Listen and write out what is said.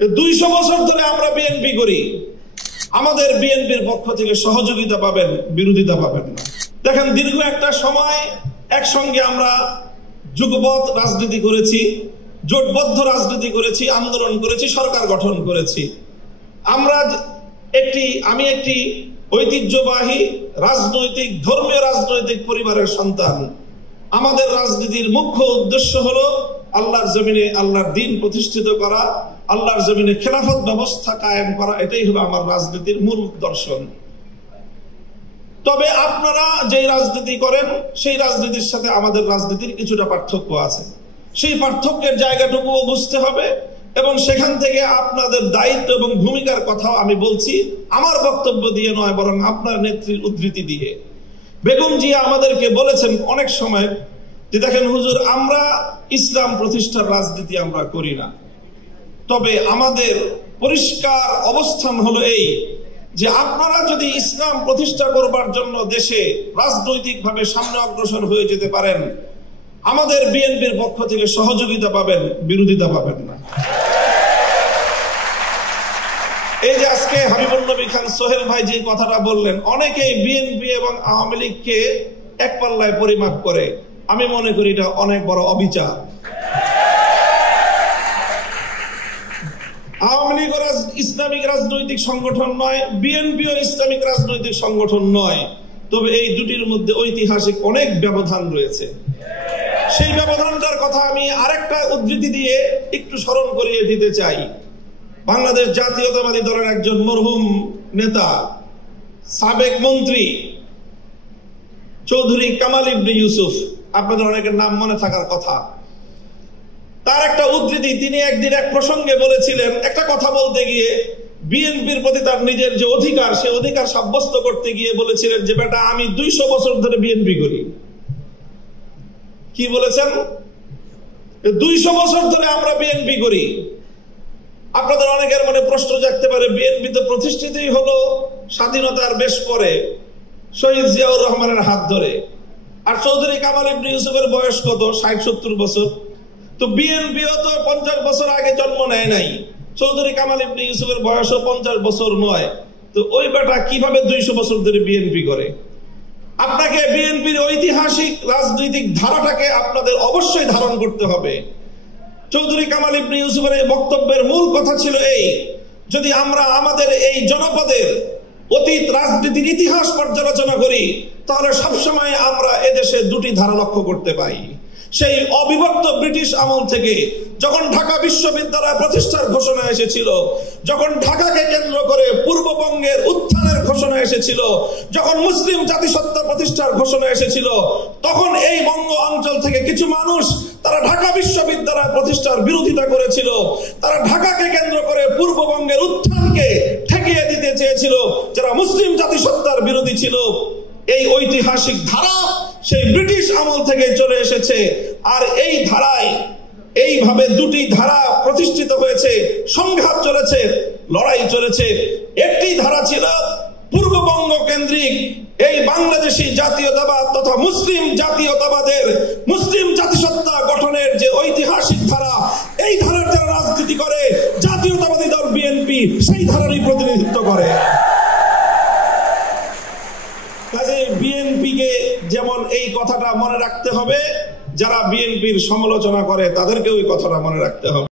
200 বছর ধরে আমরা বিএনপি করি, আমাদের বিএনপির পক্ষ থেকে সহযোগিতা পাবেন, বিরোধিতা পাবেন না। দেখেন, দীর্ঘ একটা সময় একসঙ্গে আমরা যুগপৎ রাজনীতি করেছি, জোটবদ্ধ রাজনীতি করেছি, আন্দোলন করেছি, সরকার গঠন করেছি। আমি একটি ঐতিহ্যবাহী রাজনৈতিক, ধর্মীয় রাজনৈতিক পরিবারের সন্তান। আমাদের রাজনীতির মুখ্য উদ্দেশ্য হলো আল্লাহর জমিনে আল্লাহর দ্বীন প্রতিষ্ঠিত করা, আল্লাহর জমিনে খেলাফত ব্যবস্থা কায়েম করা। এটাই হলো আমার রাজনীতির মূল দর্শন। তবে আপনারা যেই রাজনীতি করেন সেই রাজনীতির সাথে আমাদের রাজনীতির কিছুটা পার্থক্য আছে। সেই পার্থক্যের জায়গাটুকুও বুঝতে হবে এবং সেখান থেকে আপনাদের দায়িত্ব এবং ভূমিকার কথাও আমি বলছি, আমার বক্তব্য দিয়ে নয়, বরং আপনার নেত্রীর উদ্ধৃতি দিয়ে। বেগম জিয়া আমাদেরকে বলেছেন অনেক সময় যে, দেখেন হুজুর, আমরা ইসলাম প্রতিষ্ঠার রাজনীতি আমরা করি না, তবে আমাদের পরিষ্কার অবস্থান হলো এই যে আপনারা যদি ইসলাম প্রতিষ্ঠা করবার জন্য দেশে রাজনৈতিকভাবে সামনে অগ্রসর হয়ে যেতে পারেন, আমাদের বিএনপির পক্ষ থেকে সহযোগিতা পাবেন, বিরোধিতা পাবেন না। এই যে আজকে হাবিবুল নবী খান সোহেল ভাই যে কথাটা বললেন, অনেকেই বিএনপি এবং আওয়ামী লীগকে এক পাল্লায় পরিমাপ করে। আমি মনে করি এটা অনেক বড় অবিচার। আওয়ামী লীগ ইসলামিক রাজনৈতিক সংগঠন নয়, বিএনপিও ইসলামিক রাজনৈতিক সংগঠন নয়, তবে এই দুটির মধ্যে ঐতিহাসিক অনেক ব্যবধান রয়েছে। সেই ব্যবধানটার কথা আমি আরেকটা উদ্ধৃতি দিয়ে একটু স্মরণ করিয়ে দিতে চাই। বাংলাদেশ জাতীয়তাবাদী দলের একজন মরহুম নেতা, সাবেক মন্ত্রী চৌধুরী কামাল ইবনে ইউসুফ, আপনাদের অনেকের নাম মনে থাকার কথা। তার একটা উদ্ধৃতি, তিনি একদিন এক প্রসঙ্গে বলেছিলেন, একটা কথা বলতে গিয়ে বিএনপির প্রতি তার নিজের যে অধিকার, সে অধিকার সাব্যস্ত করতে গিয়ে বলেছিলেন যে, বেটা, আমি 200 বছর ধরে বিএনপি করি। কি বলেছেন? 200 বছর ধরে আমরা বিএনপি করি। আপনাদের অনেকের মনে প্রশ্ন জাগতে পারে, বিএনপি তো প্রতিষ্ঠিতই হলো স্বাধীনতার বেশ পরে, শহীদ জিয়াউর রহমানের হাত ধরে। আর চৌধুরী কামাল ইবনে ইউসুফের বয়স কত? 60-70 বছর। তো বিএনপিও তো 50 বছর আগে জন্ম নেয় নাই। চৌধুরী কামাল ইবনে ইউসুফের বয়সও 50 বছর নয়। তো ওই বেটা কিভাবে 200 বছর ধরে বিএনপি করে? আপনাকে বিএনপির ঐতিহাসিক রাজনৈতিক ধারাটাকে আপনাদের অবশ্যই ধারণ করতে হবে। চৌধুরী কামাল ইবনে ইউসুফের এই বক্তব্যের মূল কথা ছিল এই, যদি আমরা আমাদের এই জনপদের অতীত রাজনীতির ইতিহাস পর্যালোচনা করি, তাহলে সবসময় আমরা এদেশে দুটি ধারা লক্ষ্য করতে পাই। সেই অবিভক্ত ব্রিটিশ আমল থেকে যখন ঢাকা বিশ্ববিদ্যালয় প্রতিষ্ঠার ঘোষণা এসেছিল, যখন ঢাকাকে কেন্দ্র করে পূর্ববঙ্গের উত্থানের ঘোষণা এসেছিল, যখন মুসলিম জাতিসত্তা প্রতিষ্ঠার ঘোষণা এসেছিল, তখন এই বঙ্গ অঞ্চল থেকে কিছু মানুষ তারা ঢাকা বিশ্ববিদ্যালয় প্রতিষ্ঠার বিরোধিতা করেছিল। তারা ঢাকাকে কেন্দ্র করে পূর্ববঙ্গের উত্থানকে ঠেকিয়ে দিতে চেয়েছিল, যারা মুসলিম জাতিসত্তার বিরোধী ছিল। এই ঐতিহাসিক ধারা সেই ব্রিটিশ আমল থেকে চলে এসেছে। আর এই ধারায় এইভাবে দুটি ধারা প্রতিষ্ঠিত হয়েছে, সংঘাত চলেছে, লড়াই চলেছে। একটি ধারা ছিল পূর্ববঙ্গ কেন্দ্রিক এই বাংলাদেশি জাতীয়তাবাদ তথা মুসলিম জাতীয়তাবাদের, মুসলিম জাতিসত্তা গঠনের যে ঐতিহাসিক ধারা, এই ধারার যারা রাজনীতি করে, জাতীয়তাবাদী দল বিএনপি সেই ধারারই প্রতিনিধিত্ব করে। কাজে বিএনপিকে যেমন এই কথাটা মনে রাখতে হবে, যারা বিএনপির সমালোচনা করে তাদেরকেও এই কথাটা মনে রাখতে হবে।